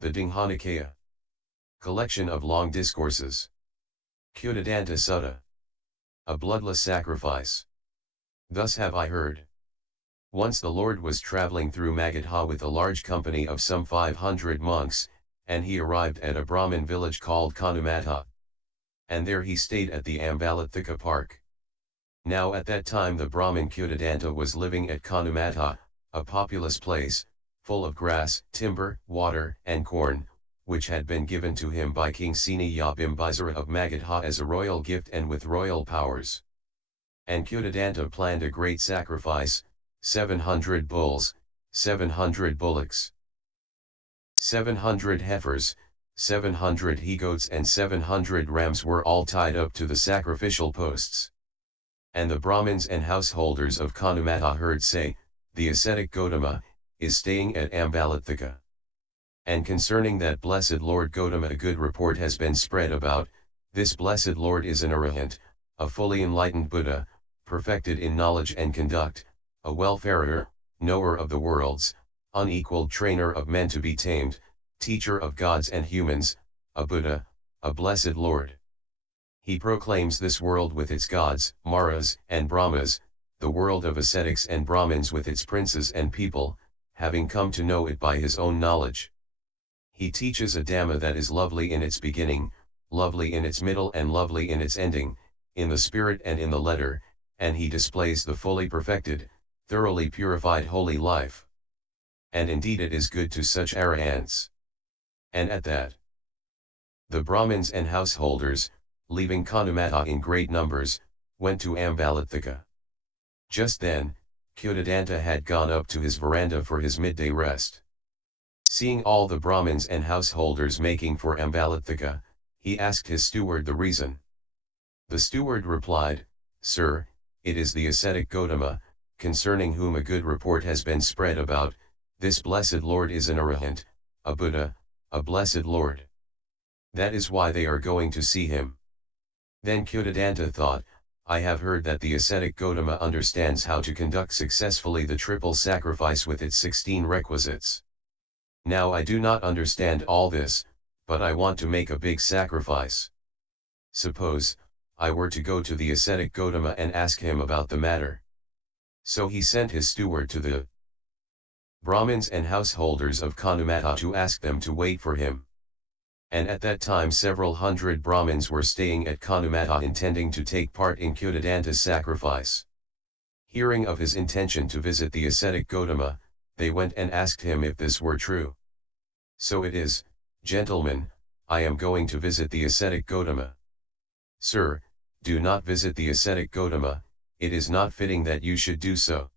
The Digha Nikaya. Collection of Long Discourses. Kūṭadanta Sutta. A bloodless sacrifice. Thus have I heard. Once the Lord was traveling through Magadha with a large company of some 500 monks, and he arrived at a Brahmin village called Kūṭadanta. And there he stayed at the Ambalatthika park. Now at that time the Brahmin Kutadanta was living at Kūṭadanta, a populous place, full of grass, timber, water, and corn, which had been given to him by King Bimbisara of Magadha as a royal gift and with royal powers. And Kūṭadanta planned a great sacrifice, 700 bulls, 700 bullocks, 700 heifers, 700 he-goats and 700 rams were all tied up to the sacrificial posts. And the Brahmins and householders of Kūṭadanta heard say, the ascetic Gautama is staying at Ambalatthika. And concerning that blessed Lord Gautama a good report has been spread about. This blessed Lord is an arahant, a fully enlightened Buddha, perfected in knowledge and conduct, a welfarer, knower of the worlds, unequaled trainer of men to be tamed, teacher of gods and humans, a Buddha, a blessed Lord. He proclaims this world with its gods, Maras, and Brahmas, the world of ascetics and Brahmins with its princes and people, having come to know it by his own knowledge. He teaches a Dhamma that is lovely in its beginning, lovely in its middle and lovely in its ending, in the spirit and in the letter, and he displays the fully perfected, thoroughly purified holy life. And indeed it is good to such arahants. And at that, the Brahmins and householders, leaving Kūṭadanta in great numbers, went to Ambalatthika. Just then, Kūṭadanta had gone up to his veranda for his midday rest. Seeing all the Brahmins and householders making for Ambalatthika, he asked his steward the reason. The steward replied, Sir, it is the ascetic Gautama, concerning whom a good report has been spread about. This blessed Lord is an arahant, a Buddha, a blessed Lord. That is why they are going to see him. Then Kūṭadanta thought, I have heard that the ascetic Gautama understands how to conduct successfully the triple sacrifice with its 16 requisites. Now I do not understand all this, but I want to make a big sacrifice. Suppose, I were to go to the ascetic Gautama and ask him about the matter. So he sent his steward to the Brahmins and householders of Kūṭadanta to ask them to wait for him. And at that time several hundred Brahmins were staying at Kūṭadanta intending to take part in Kūṭadanta's sacrifice. Hearing of his intention to visit the ascetic Gautama, they went and asked him if this were true. So it is, gentlemen, I am going to visit the ascetic Gautama. Sir, do not visit the ascetic Gautama, it is not fitting that you should do so.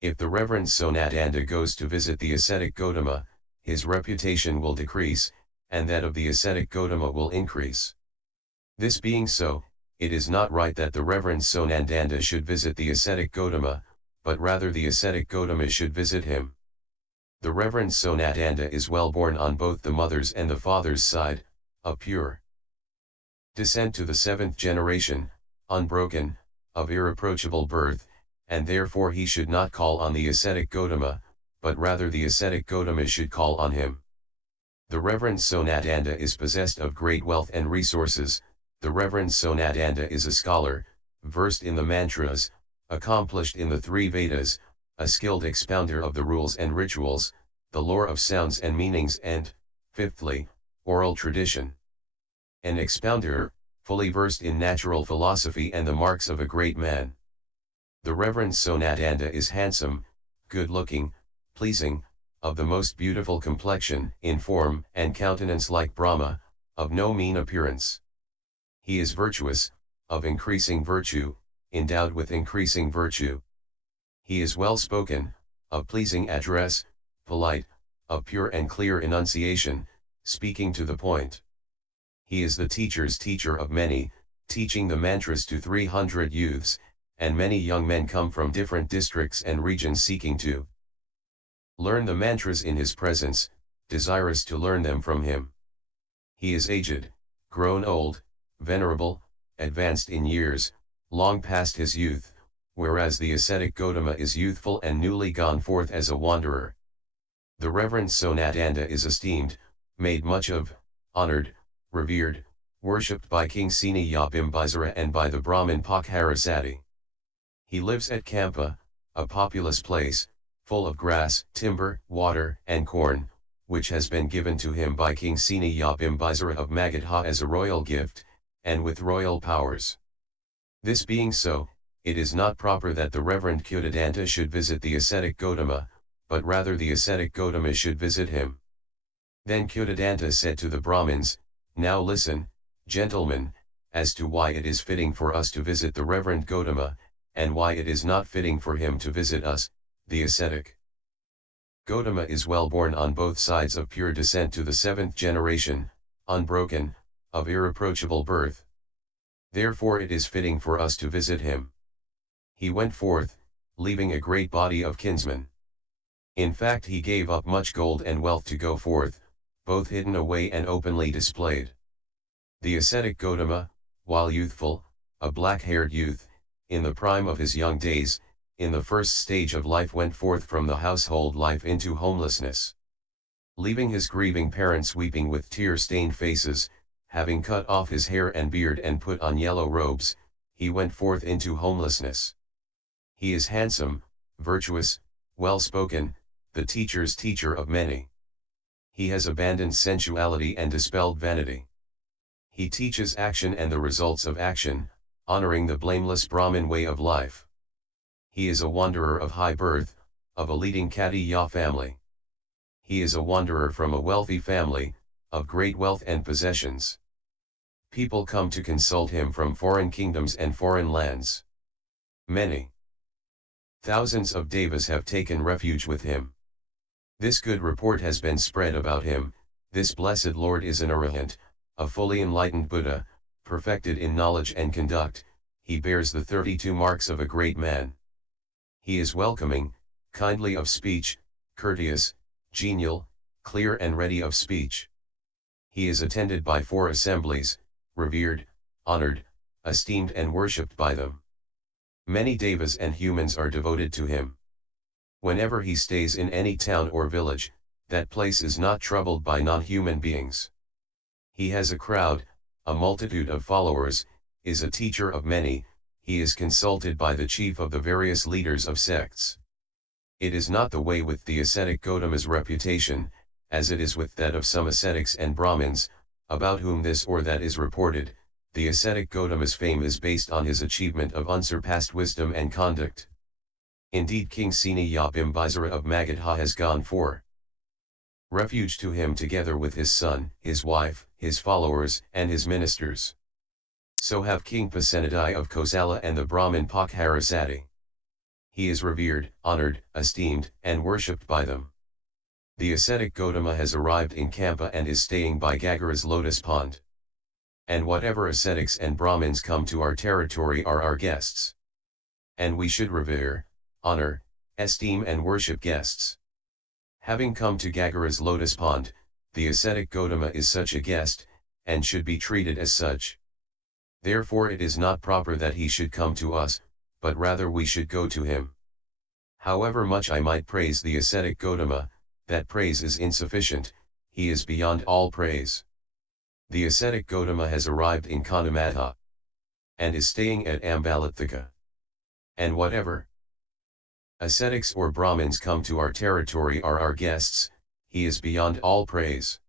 If the Reverend Sonatanda goes to visit the ascetic Gautama, his reputation will decrease, and that of the ascetic Gautama will increase. This being so, it is not right that the Reverend Sonandanda should visit the ascetic Gautama, but rather the ascetic Gautama should visit him. The Reverend Sonatanda is well born on both the mother's and the father's side, of pure descent to the 7th generation, unbroken, of irreproachable birth, and therefore he should not call on the ascetic Gautama, but rather the ascetic Gautama should call on him. The Reverend Sonatanda is possessed of great wealth and resources. The Reverend Sonatanda is a scholar, versed in the mantras, accomplished in the 3 Vedas, a skilled expounder of the rules and rituals, the lore of sounds and meanings and, fifthly, oral tradition. An expounder, fully versed in natural philosophy and the marks of a great man. The Reverend Sonatanda is handsome, good-looking, pleasing, of the most beautiful complexion, in form and countenance like Brahma, of no mean appearance. He is virtuous, of increasing virtue, endowed with increasing virtue. He is well spoken, of pleasing address, polite, of pure and clear enunciation, speaking to the point. He is the teacher's teacher of many, teaching the mantras to 300 youths, and many young men come from different districts and regions seeking to learn the mantras in his presence, desirous to learn them from him. He is aged, grown old, venerable, advanced in years, long past his youth, whereas the ascetic Gautama is youthful and newly gone forth as a wanderer. The Reverend Sonatanda is esteemed, made much of, honored, revered, worshipped by King Samaññaphala and by the Brahmin Pakkharasati. He lives at Kampa, a populous place, full of grass, timber, water, and corn, which has been given to him by King Samaññaphala of Magadha as a royal gift, and with royal powers. This being so, it is not proper that the Reverend Kūṭadanta should visit the ascetic Gotama, but rather the ascetic Gotama should visit him. Then Kūṭadanta said to the Brahmins, "Now listen, gentlemen, as to why it is fitting for us to visit the Reverend Gotama, and why it is not fitting for him to visit us, the ascetic. Gotama is well born on both sides of pure descent to the 7th generation, unbroken, of irreproachable birth. Therefore it is fitting for us to visit him. He went forth, leaving a great body of kinsmen. In fact he gave up much gold and wealth to go forth, both hidden away and openly displayed. The ascetic Gotama, while youthful, a black-haired youth, in the prime of his young days, in the first stage of life went forth from the household life into homelessness. Leaving his grieving parents weeping with tear-stained faces, having cut off his hair and beard and put on yellow robes, he went forth into homelessness. He is handsome, virtuous, well-spoken, the teacher's teacher of many. He has abandoned sensuality and dispelled vanity. He teaches action and the results of action, honoring the blameless Brahmin way of life. He is a wanderer of high birth, of a leading Kshatriya family. He is a wanderer from a wealthy family, of great wealth and possessions. People come to consult him from foreign kingdoms and foreign lands. Many thousands of devas have taken refuge with him. This good report has been spread about him. This blessed Lord is an arahant, a fully enlightened Buddha, perfected in knowledge and conduct. He bears the 32 marks of a great man. He is welcoming, kindly of speech, courteous, genial, clear and ready of speech. He is attended by 4 assemblies, revered, honored, esteemed and worshipped by them. Many devas and humans are devoted to him. Whenever he stays in any town or village, that place is not troubled by non-human beings. He has a crowd, a multitude of followers, is a teacher of many, he is consulted by the chief of the various leaders of sects. It is not the way with the ascetic Gotama's reputation, as it is with that of some ascetics and Brahmins, about whom this or that is reported. The ascetic Gotama's fame is based on his achievement of unsurpassed wisdom and conduct. Indeed King Samaññaphala of Magadha has gone for refuge to him together with his son, his wife, his followers, and his ministers. So have King Pasenadi of Kosala and the Brahmin Pakkharasati. He is revered, honored, esteemed, and worshipped by them. The ascetic Gotama has arrived in Kampa and is staying by Gagara's lotus pond. And whatever ascetics and Brahmins come to our territory are our guests. And we should revere, honor, esteem and worship guests. Having come to Gagara's lotus pond, the ascetic Gotama is such a guest, and should be treated as such. Therefore it is not proper that he should come to us, but rather we should go to him. However much I might praise the ascetic Gotama, that praise is insufficient, he is beyond all praise. The ascetic Gotama has arrived in Kūṭadanta, and is staying at Ambalatthika. And whatever ascetics or Brahmins come to our territory are our guests, he is beyond all praise.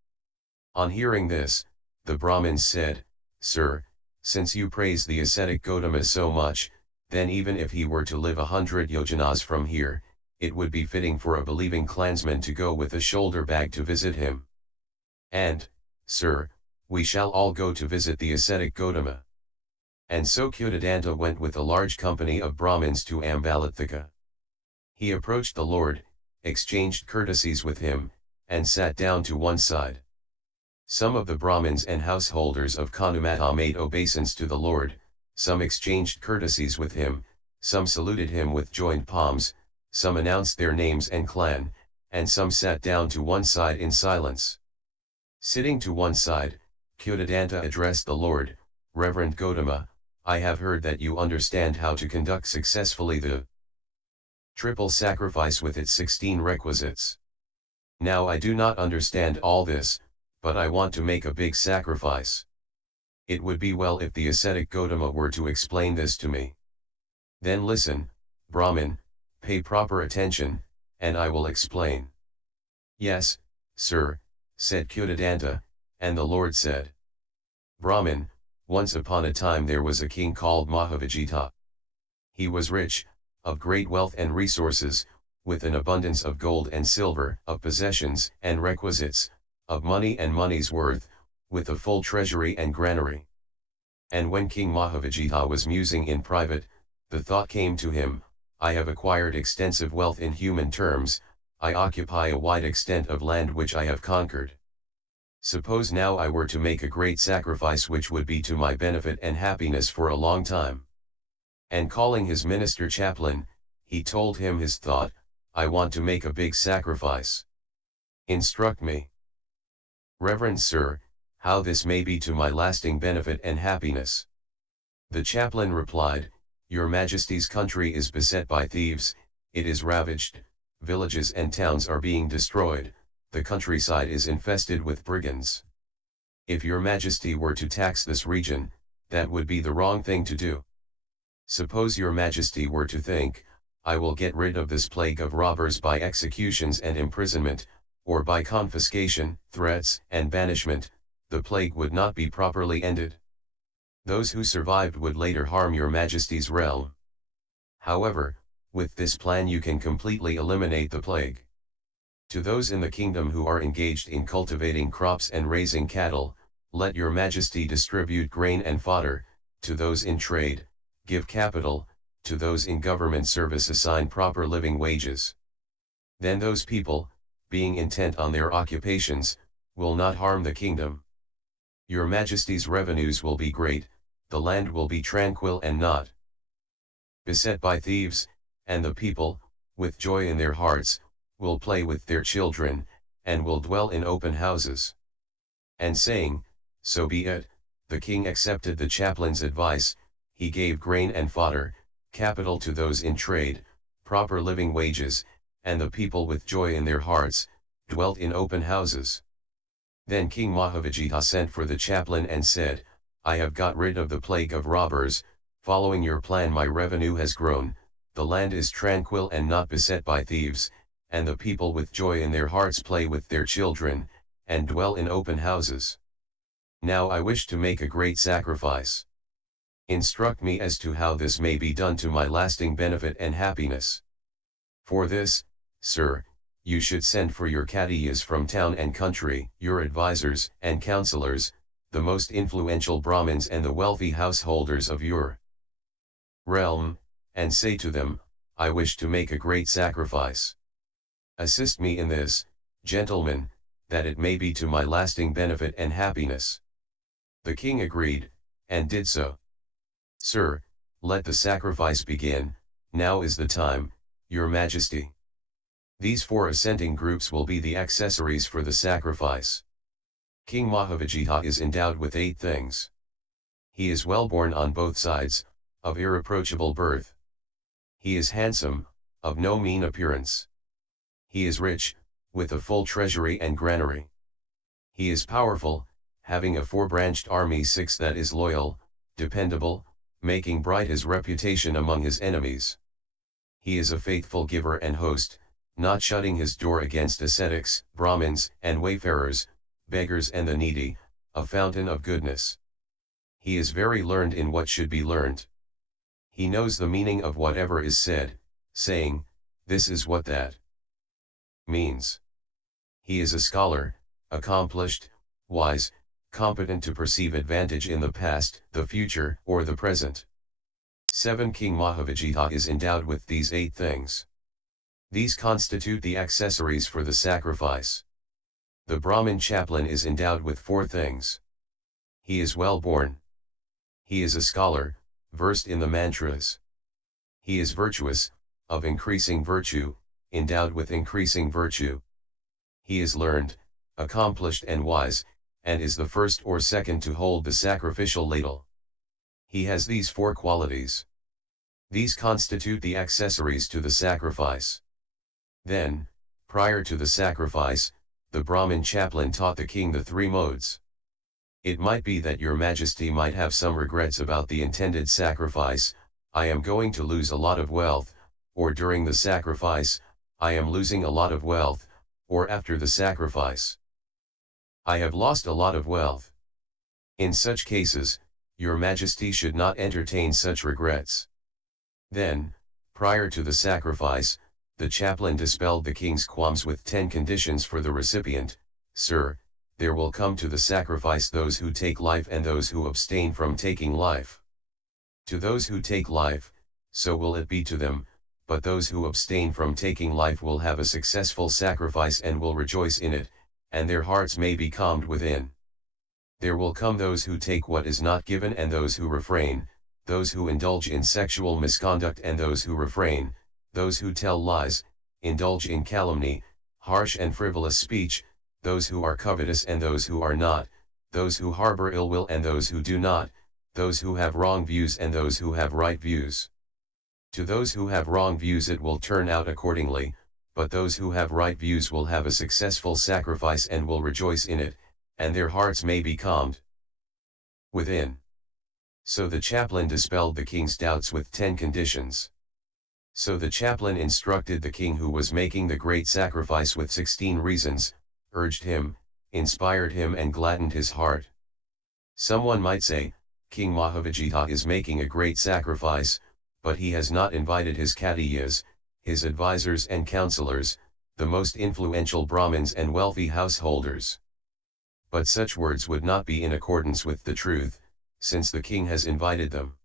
On hearing this, the Brahmins said, "Sir, since you praise the ascetic Gotama so much, then even if he were to live 100 yojanas from here, it would be fitting for a believing clansman to go with a shoulder bag to visit him. And, sir, we shall all go to visit the ascetic Gotama." And so Kūṭadanta went with a large company of Brahmins to Ambalatthika. He approached the Lord, exchanged courtesies with him, and sat down to one side. Some of the Brahmins and householders of Kūṭadanta made obeisance to the Lord, some exchanged courtesies with him, some saluted him with joined palms, some announced their names and clan, and some sat down to one side in silence. Sitting to one side, Kūṭadanta addressed the Lord, "Reverend Gotama, I have heard that you understand how to conduct successfully the triple sacrifice with its 16 requisites. Now I do not understand all this, but I want to make a big sacrifice. It would be well if the ascetic Gotama were to explain this to me. Then listen, Brahmin, pay proper attention, and I will explain. Yes, sir, said Kūṭadanta, and the Lord said. Brahmin, once upon a time there was a king called Maha-parinibbana. He was rich, of great wealth and resources, with an abundance of gold and silver, of possessions and requisites, of money and money's worth, with a full treasury and granary. And when King Maha-parinibbana was musing in private, the thought came to him, I have acquired extensive wealth in human terms, I occupy a wide extent of land which I have conquered. Suppose now I were to make a great sacrifice which would be to my benefit and happiness for a long time. And calling his minister chaplain, he told him his thought, I want to make a big sacrifice. Instruct me. Reverend sir, how this may be to my lasting benefit and happiness. The chaplain replied, Your Majesty's country is beset by thieves, it is ravaged, villages and towns are being destroyed, the countryside is infested with brigands. If your Majesty were to tax this region, that would be the wrong thing to do. Suppose your Majesty were to think, I will get rid of this plague of robbers by executions and imprisonment, or by confiscation, threats and banishment, the plague would not be properly ended. Those who survived would later harm your Majesty's realm. However, with this plan you can completely eliminate the plague. To those in the kingdom who are engaged in cultivating crops and raising cattle, let your Majesty distribute grain and fodder, to those in trade, give capital, to those in government service assign proper living wages. Then those people, being intent on their occupations, will not harm the kingdom. Your Majesty's revenues will be great, the land will be tranquil and not beset by thieves, and the people, with joy in their hearts, will play with their children, and will dwell in open houses. And saying, So be it, the king accepted the chaplain's advice, he gave grain and fodder, capital to those in trade, proper living wages, and the people with joy in their hearts, dwelt in open houses. Then King Maha-parinibbana sent for the chaplain and said, I have got rid of the plague of robbers, following your plan my revenue has grown, the land is tranquil and not beset by thieves, and the people with joy in their hearts play with their children, and dwell in open houses. Now I wish to make a great sacrifice. Instruct me as to how this may be done to my lasting benefit and happiness. For this, sir, you should send for your katiyas from town and country, your advisors and counselors, the most influential Brahmins and the wealthy householders of your realm, and say to them, I wish to make a great sacrifice. Assist me in this, gentlemen, that it may be to my lasting benefit and happiness. The king agreed, and did so. Sir, let the sacrifice begin, now is the time, your Majesty. These 4 assenting groups will be the accessories for the sacrifice. King Maha-parinibbana is endowed with 8 things. He is well-born on both sides, of irreproachable birth. He is handsome, of no mean appearance. He is rich, with a full treasury and granary. He is powerful, having a 4-branched army 6 that is loyal, dependable, making bright his reputation among his enemies. He is a faithful giver and host, not shutting his door against ascetics, Brahmins and wayfarers, beggars and the needy, a fountain of goodness. He is very learned in what should be learned. He knows the meaning of whatever is said, saying, this is what that means. He is a scholar, accomplished, wise, competent to perceive advantage in the past, the future, or the present. 7. King Maha-parinibbana is endowed with these 8 things. These constitute the accessories for the sacrifice. The Brahmin chaplain is endowed with 4 things. He is well-born. He is a scholar, versed in the mantras. He is virtuous, of increasing virtue, endowed with increasing virtue. He is learned, accomplished and wise, and is the first or second to hold the sacrificial ladle. He has these 4 qualities. These constitute the accessories to the sacrifice. Then, prior to the sacrifice, the Brahmin chaplain taught the king the three modes. It might be that your majesty might have some regrets about the intended sacrifice. I am going to lose a lot of wealth, or during the sacrifice, I am losing a lot of wealth, or after the sacrifice, I have lost a lot of wealth. In such cases, your majesty should not entertain such regrets. Then, prior to the sacrifice, the chaplain dispelled the king's qualms with 10 conditions for the recipient. Sir, there will come to the sacrifice those who take life and those who abstain from taking life. To those who take life, so will it be to them, but those who abstain from taking life will have a successful sacrifice and will rejoice in it, and their hearts may be calmed within. There will come those who take what is not given and those who refrain, those who indulge in sexual misconduct and those who refrain, those who tell lies, indulge in calumny, harsh and frivolous speech, those who are covetous and those who are not, those who harbor ill will and those who do not, those who have wrong views and those who have right views. To those who have wrong views it will turn out accordingly, but those who have right views will have a successful sacrifice and will rejoice in it, and their hearts may be calmed within. So the chaplain dispelled the king's doubts with 10 conditions. So the chaplain instructed the king who was making the great sacrifice with 16 reasons, urged him, inspired him and gladdened his heart. Someone might say, King Mahavajita is making a great sacrifice, but he has not invited his nikayas, his advisors and counselors, the most influential Brahmins and wealthy householders. But such words would not be in accordance with the truth, since the king has invited them.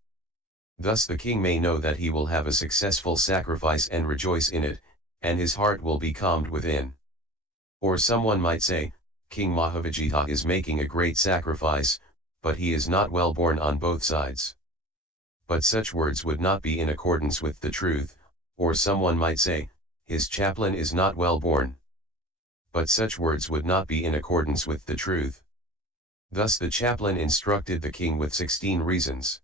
Thus the king may know that he will have a successful sacrifice and rejoice in it, and his heart will be calmed within. Or someone might say, King Mahavajita is making a great sacrifice, but he is not well born on both sides. But such words would not be in accordance with the truth. Or someone might say, his chaplain is not well born. But such words would not be in accordance with the truth. Thus the chaplain instructed the king with 16 reasons.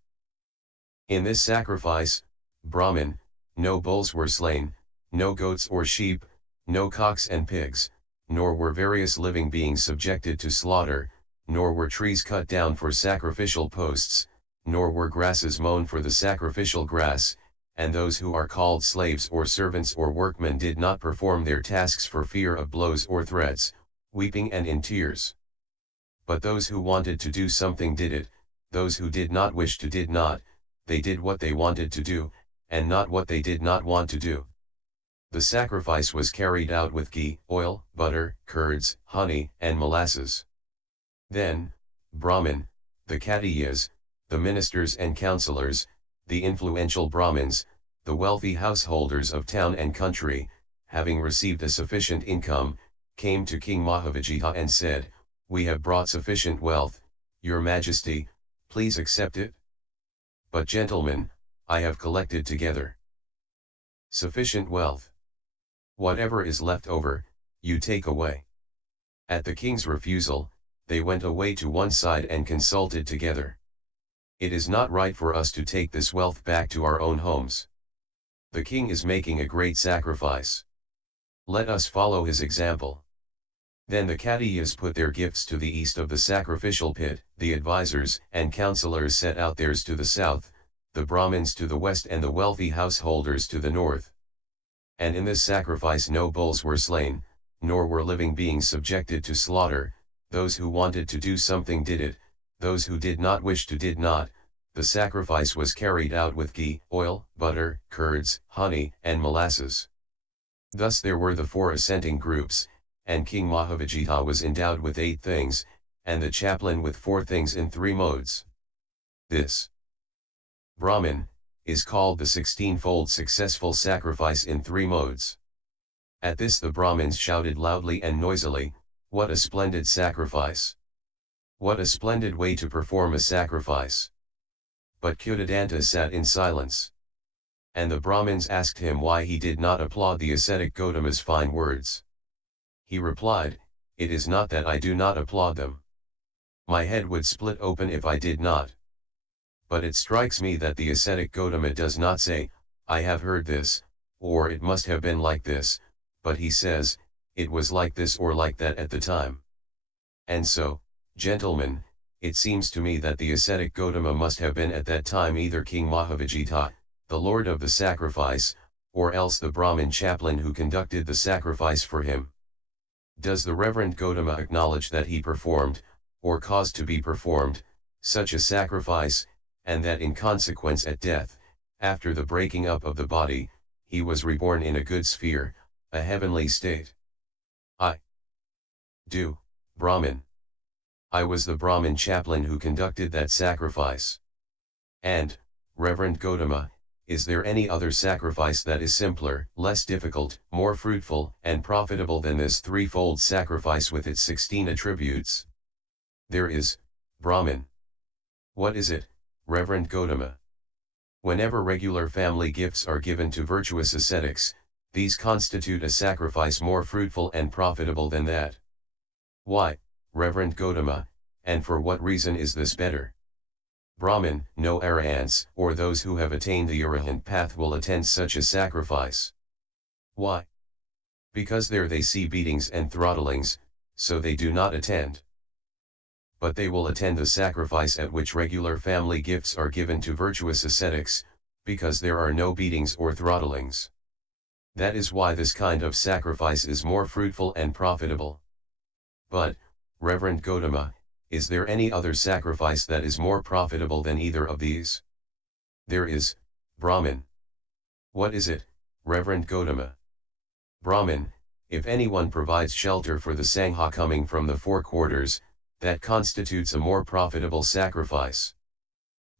In this sacrifice, Brahmin, no bulls were slain, no goats or sheep, no cocks and pigs, nor were various living beings subjected to slaughter, nor were trees cut down for sacrificial posts, nor were grasses mown for the sacrificial grass, and those who are called slaves or servants or workmen did not perform their tasks for fear of blows or threats, weeping and in tears. But those who wanted to do something did it, those who did not wish to did not, they did what they wanted to do, and not what they did not want to do. The sacrifice was carried out with ghee, oil, butter, curds, honey, and molasses. Then, Brahmin, the nikayas, the ministers and counselors, the influential Brahmins, the wealthy householders of town and country, having received a sufficient income, came to King Mahavajita and said, We have brought sufficient wealth, your majesty, please accept it. But gentlemen, I have collected together sufficient wealth. Whatever is left over, you take away. At the king's refusal, they went away to one side and consulted together. It is not right for us to take this wealth back to our own homes. The king is making a great sacrifice. Let us follow his example. Then the nikayas put their gifts to the east of the sacrificial pit, the advisors and counselors set out theirs to the south, the Brahmins to the west and the wealthy householders to the north. And in this sacrifice no bulls were slain, nor were living beings subjected to slaughter, those who wanted to do something did it, those who did not wish to did not. The sacrifice was carried out with ghee, oil, butter, curds, honey, and molasses. Thus there were the 4 assenting groups, and King Mahavajita was endowed with 8 things, and the chaplain with 4 things in 3 modes. This Brahmin is called the 16-fold successful sacrifice in 3 modes. At this the Brahmins shouted loudly and noisily, What a splendid sacrifice! What a splendid way to perform a sacrifice! But Kūṭadanta sat in silence. And the Brahmins asked him why he did not applaud the ascetic Gautama's fine words. He replied, It is not that I do not applaud them. My head would split open if I did not. But it strikes me that the ascetic Gautama does not say, I have heard this, or it must have been like this, but he says, it was like this or like that at the time. And so, gentlemen, it seems to me that the ascetic Gautama must have been at that time either King Mahavajita, the lord of the sacrifice, or else the Brahmin chaplain who conducted the sacrifice for him. Does the Reverend Gautama acknowledge that he performed, or caused to be performed, such a sacrifice, and that in consequence at death, after the breaking up of the body, he was reborn in a good sphere, a heavenly state? I do, Brahmin. I was the Brahmin chaplain who conducted that sacrifice. And, Reverend Gautama, is there any other sacrifice that is simpler, less difficult, more fruitful, and profitable than this threefold sacrifice with its 16 attributes? There is, Brahmin. What is it, Reverend Gautama? Whenever regular family gifts are given to virtuous ascetics, these constitute a sacrifice more fruitful and profitable than that. Why, Reverend Gautama, and for what reason is this better? Brahmin, no arahants, or those who have attained the arahant path will attend such a sacrifice. Why? Because there they see beatings and throttlings, so they do not attend. But they will attend the sacrifice at which regular family gifts are given to virtuous ascetics, because there are no beatings or throttlings. That is why this kind of sacrifice is more fruitful and profitable. But, Reverend Gautama, is there any other sacrifice that is more profitable than either of these? There is, Brahmin. What is it, Reverend Gautama? Brahmin, if anyone provides shelter for the Sangha coming from the four quarters, that constitutes a more profitable sacrifice.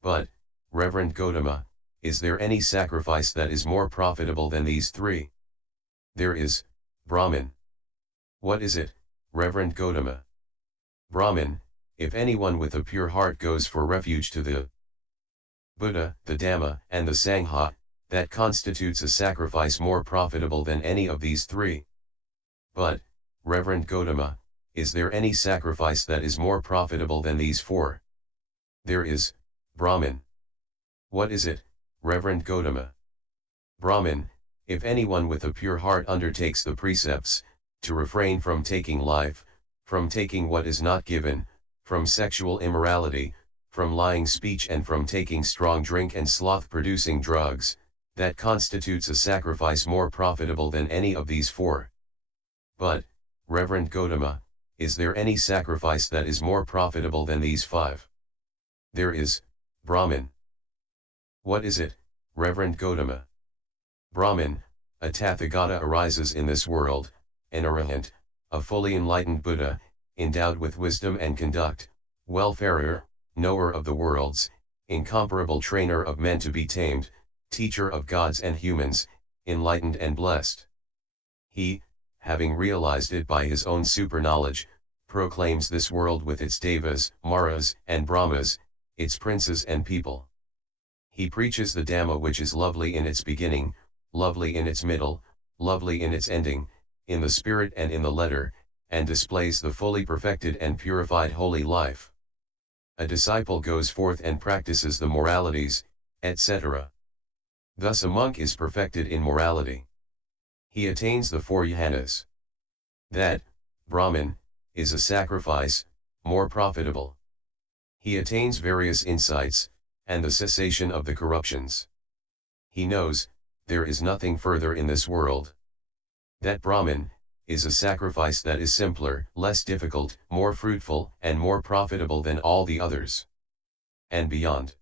But, Reverend Gautama, is there any sacrifice that is more profitable than these three? There is, Brahmin. What is it, Reverend Gautama? Brahmin, if anyone with a pure heart goes for refuge to the Buddha, the Dhamma, and the Sangha, that constitutes a sacrifice more profitable than any of these three. But, Reverend Gautama, is there any sacrifice that is more profitable than these four? There is, Brahmin. What is it, Reverend Gautama? Brahmin, if anyone with a pure heart undertakes the precepts, to refrain from taking life, from taking what is not given, from sexual immorality, from lying speech and from taking strong drink and sloth-producing drugs, that constitutes a sacrifice more profitable than any of these four. But, Reverend Gautama, is there any sacrifice that is more profitable than these five? There is, Brahmin. What is it, Reverend Gautama? Brahmin, a Tathagata arises in this world, an arahant, a fully enlightened Buddha, endowed with wisdom and conduct, welfarer, knower of the worlds, incomparable trainer of men to be tamed, teacher of gods and humans, enlightened and blessed. He, having realized it by his own super-knowledge, proclaims this world with its devas, maras, and brahmas, its princes and people. He preaches the Dhamma which is lovely in its beginning, lovely in its middle, lovely in its ending, in the spirit and in the letter, and displays the fully perfected and purified holy life. A disciple goes forth and practices the moralities, etc. Thus a monk is perfected in morality. He attains the four jhanas. That, Brahmin, is a sacrifice, more profitable. He attains various insights, and the cessation of the corruptions. He knows, there is nothing further in this world. That Brahmin, is a sacrifice that is simpler, less difficult, more fruitful, and more profitable than all the others. And beyond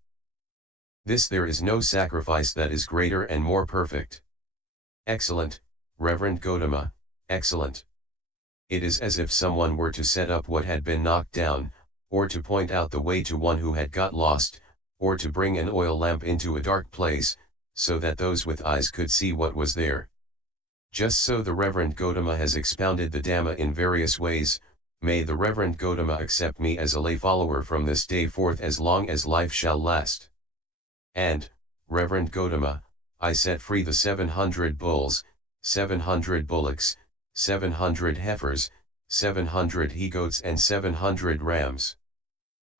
this there is no sacrifice that is greater and more perfect. Excellent, Reverend Gautama, excellent. It is as if someone were to set up what had been knocked down, or to point out the way to one who had got lost, or to bring an oil lamp into a dark place, so that those with eyes could see what was there. Just so the Reverend Gautama has expounded the Dhamma in various ways. May the Reverend Gautama accept me as a lay follower from this day forth as long as life shall last. And, Reverend Gautama, I set free the 700 bulls, 700 bullocks, 700 heifers, 700 he-goats and 700 rams.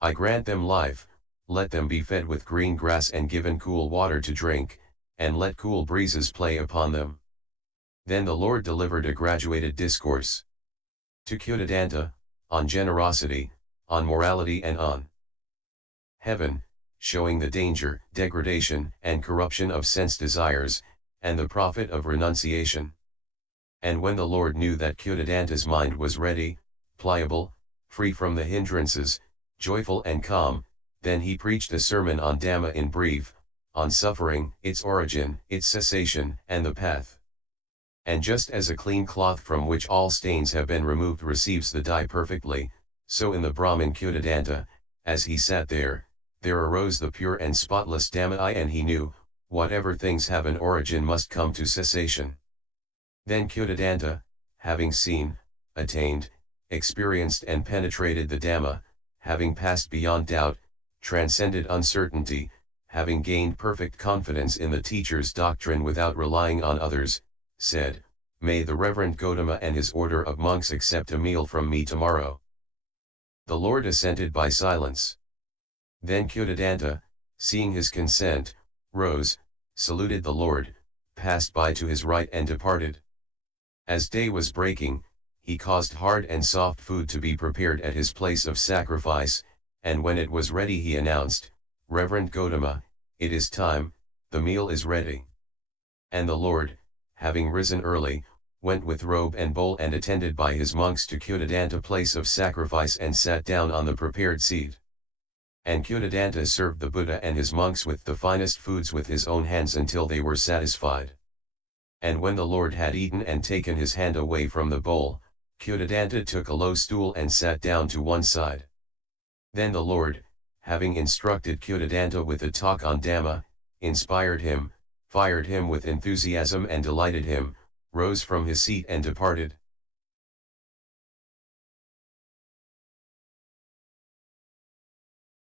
I grant them life, let them be fed with green grass and given cool water to drink, and let cool breezes play upon them. Then the Lord delivered a graduated discourse to Kūṭadanta, on generosity, on morality and on heaven, showing the danger, degradation, and corruption of sense desires, and the profit of renunciation. And when the Lord knew that Kūṭadanta's mind was ready, pliable, free from the hindrances, joyful and calm, then he preached a sermon on Dhamma in brief, on suffering, its origin, its cessation, and the path. And just as a clean cloth from which all stains have been removed receives the dye perfectly, so in the Brahmin Kūṭadanta, as he sat there arose the pure and spotless Dhamma, and he knew, whatever things have an origin must come to cessation. Then Kūṭadanta, having seen, attained, experienced and penetrated the Dhamma, having passed beyond doubt, transcended uncertainty, having gained perfect confidence in the teacher's doctrine without relying on others, said, "May the Reverend Gotama and his order of monks accept a meal from me tomorrow." The Lord assented by silence. Then Kūṭadanta, seeing his consent, rose, saluted the Lord, passed by to his right and departed. As day was breaking, he caused hard and soft food to be prepared at his place of sacrifice, and when it was ready he announced, "Reverend Gotama, it is time, the meal is ready." And the Lord, having risen early, went with robe and bowl and attended by his monks to Kūṭadanta place of sacrifice and sat down on the prepared seat. And Kūṭadanta served the Buddha and his monks with the finest foods with his own hands until they were satisfied. And when the Lord had eaten and taken his hand away from the bowl, Kūṭadanta took a low stool and sat down to one side. Then the Lord, having instructed Kūṭadanta with a talk on Dhamma, inspired him, fired him with enthusiasm and delighted him, rose from his seat and departed.